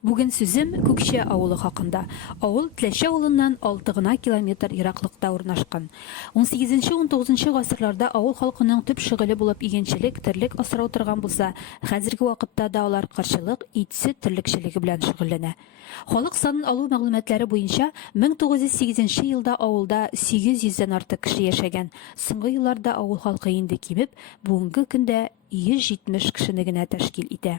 Бүген сүзем Күкче авылы хакында. Авыл Теләче авылыннан 6 гына километр ераклыкта урнашкан. 18-19 гасырларда авыл халкының төп шөгыле булып игенчелек, терлек асрау торган булса, хәзерге вакытта да алар карчылык, итсе терлекчелеге белән шөгыльләнә. Халык санын алу мәгълүматлары буенча 1908 елда авылда 800дән артык кеше яшәгән. Соңгы елларда авыл халкы инде кимеп, бүгенге көндә 170 кешене генә тәшкил итә.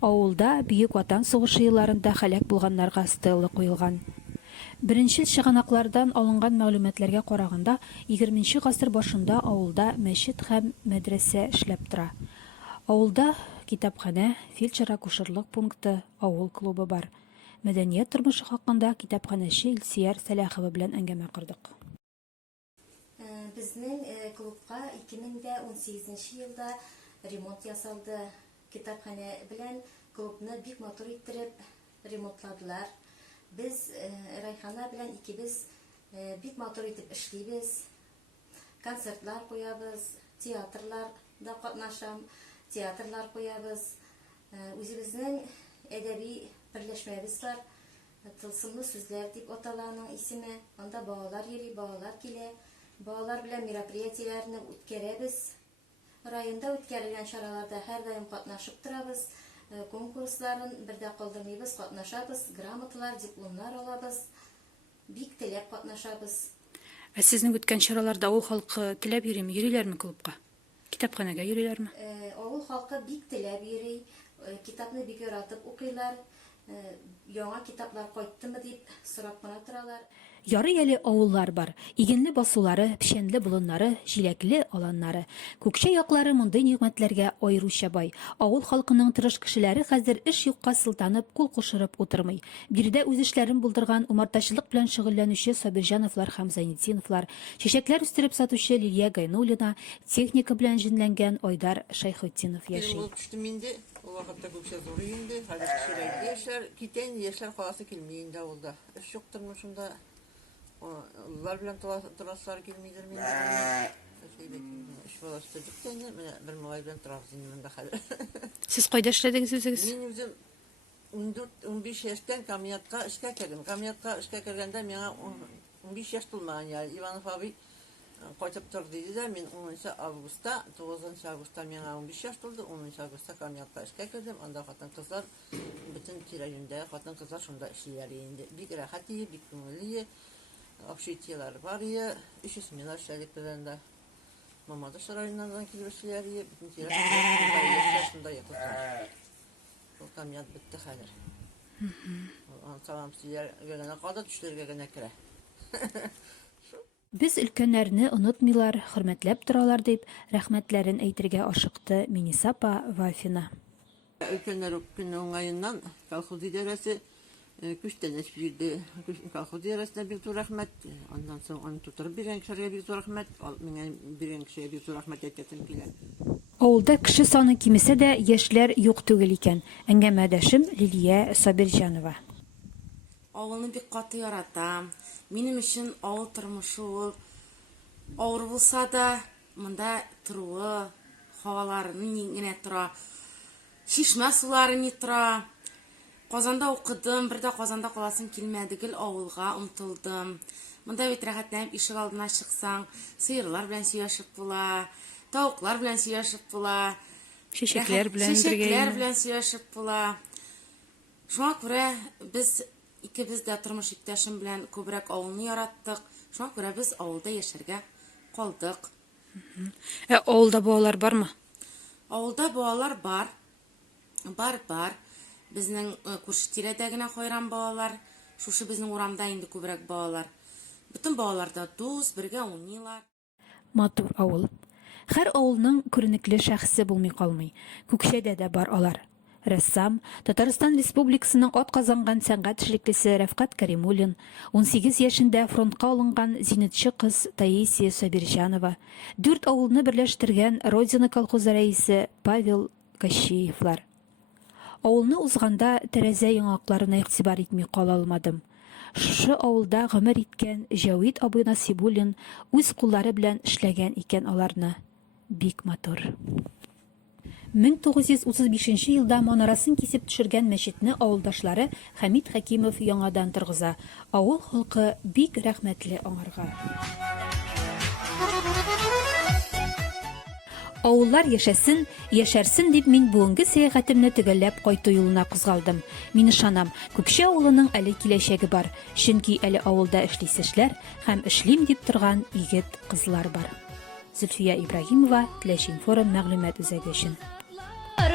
Авылда Бөек Ватан сугышы елларында һәлак булганнарга стелла куелган. Беренче чыганаклардан алынган мәгълүматларга караганда, 20нче гасыр башында авылда мәчет һәм мәдрәсә эшләп тора. Авылда китапханә, фельдшер-акушерлык пункты, авыл клубы бар. Мәдәният тормышы хакында китапханәче Илсияр Сәләхова белән әңгәмә кырдык. Безнең клубка 2018 елда ремонт ясалды. Китапханә белән клубны бик матур иттереп ремонтладылар. Без Райхана белән икебез бик матур итеп эшлибез. Концертлар куябыз, театрларда катнашам, театрлар куябыз. Үзебезнең әдәби берләшмәбез бар. Тылсымлы сүзләр дип аталаның исеме. Анда балалар йөри, балалар килә. Балалар белән мероприятиеләрне үткәрәбез. Районда үткәрелгән чараларда һәр даим катнашып торабыз. Конкурсларын бердә калдырмыйбыз, катнашабыз, грамоталар, дипломнар алабыз. Бик теләп катнашабыз. Сезнең үткән чараларда авыл халкы теләп йөриме, йөриләрме клубка? Китапханәгә йөриләрме? Авыл халкы бик теләп йөри, китапны бик яратып укыйлар. Яңа китаплар кайттымы дип сорап кына торалар. Ярый әле авыллар бар. Игенле басулары, пешәнле болыннары, җиләкле аланнары. Күкче яклары мондый нигъмәтләргә аеруча бай. Авыл халкының тырыш кешеләре хәзер эш юкка сылтанып, кул кушырып утырмый. Биредә үз эшләрен булдырган умартачылык белән шөгыльләнүче Сабирҗановлар һәм Зайнетдиновлар, чәчәкләр үстереп сатучы Лилия Гайнуллина, техника белән җенләнгән Айдар Шайхетдинов яши. Ул вакытта Күкче зур инде, хәзер кешеләр яшәр, китән яшьләр каласы килми инде авылда. Эш юк тормышында. Уллар белән торасылар килмидер мине. Эш баласы җиткән, менә бер малай белән торабыз инде монда хәзер. Сез кайда эшләдегез үзегез? Мин үзем 14-15 яшьтән комбинатка эшкә кердем. Комбинатка эшкә кергәндә миңа 15 яшь тулмаган. Иванов абый кайтып тор диде дә, мин 10 августта, 9 августта миңа 15 яшь тулды. 10 августта комбинатка эшкә кердем. Анда хатын-кызлар бөтен тирәюндә хатын-кызлар шунда эшлиләр инде. Бик рәхәт иде, бик күңелле. Общежитиелар бар иде, 3 смена эшләдек белән дә. Мамадыш районыннан килеп эшлиләр иде, бөтен тирәюндә шунда яклар. Ул комбинат бетте хәзер. Ансалам сөйләр генә калды, төшләргә генә керә. Без өлкәннәрне онытмыйлар, хөрмәтләп торалар дип, рәхмәтләрен әйтергә ашыкты Минисапа Вафина. Өлкәннәр көннең уңаеннан колхоз идарәсе күчтәнәч бирде. Колхоз идарәсенә бик зур рәхмәт. Аннан соң аны тутырып биргән кешеләргә бик зур рәхмәт. Миңа биргән кешегә бик зур рәхмәт әйтәсем килә. Авылда кеше саны кимесә дә яшьләр юк түгел икән. Әңгәмәдәшем Лилия Сабирҗанова. Авылны бик каты яратам. Минем өчен авыл тормышы ул авыр булса да, монда торуы, һаваларны генә тора. Чишмә сулары ни тора. Казанда укыдым, бердә Казанда каласым килмәде, гел авылга омтылдым. Монда бит рәхәтләнеп ишек алдына чыксаң, сыерлар белән сөйләшеп була, тавыклар белән сөйләшеп була, Чәчәкләр белән чәчәкләр белән сөйләшеп була. Шуңа күрә без икебез дә тормыш иптәшем белән күбрәк авылны яраттык. Шуңа күрә без авылда яшәргә калдык. Авылда балалар бармы? Авылда балалар бар. Бар. Безнең күрше тирәдә генә хайран балалар. Шушы безнең урамда инде күбрәк балалар. Бөтен балалар да дус, бергә уйныйлар. Матур авыл. Һәр авылның күренекле шәхсе булмый калмый. Күкчәдә дә бар алар. Рәссам, Татарстан Республикасының атказанган сәнгать эшлеклесе Рәфкать Кәримуллин, 18 яшендә фронтка алынган зенитче кыз Таисия Сабирҗанова, 4 авылны берләштергән Родина колхозы рәисе Павел Кащеевлар. Авылны узганда тәрәзә яңакларына игътибар итми кала алмадым. Шушы авылда гомер иткән Җавит абый Насибуллин үз куллары белән эшләгән икән аларны. Бик матур. 1935 елда манарасын кисеп төшергән мәчетне авылдашлары Хәмит Хәкимов яңадан торгыза. Авыл халкы бик рәхмәтле аңарга. Авыллар яшәсен, яшәрсен дип мин бүгенге сәяхәтемне төгәлләп кайту юлына кузгалдым. Мин ышанам, Күкче авылының әле киләчәге бар. Чөнки әле авылда эшлисешләр һәм эшлим дип торган егет кызлар бар. Зөлфия Ибраһимова, Теләшин форум мәгълүмат үзәге өчен.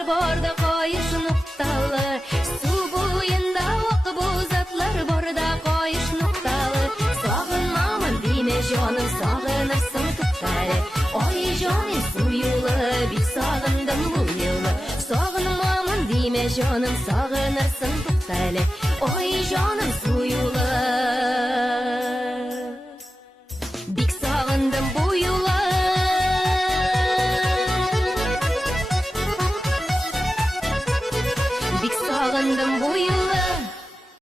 Барда кайыш нукталы, су буенда ак бузатлар барда кайыш нукталы. Сагынмамын диме җаным, сагынырсың туктале. Ай җаным, су юлы, бик сагындым бу юлы. Сагынмамын диме җаным, сагынырсың туктале. Ай җаным,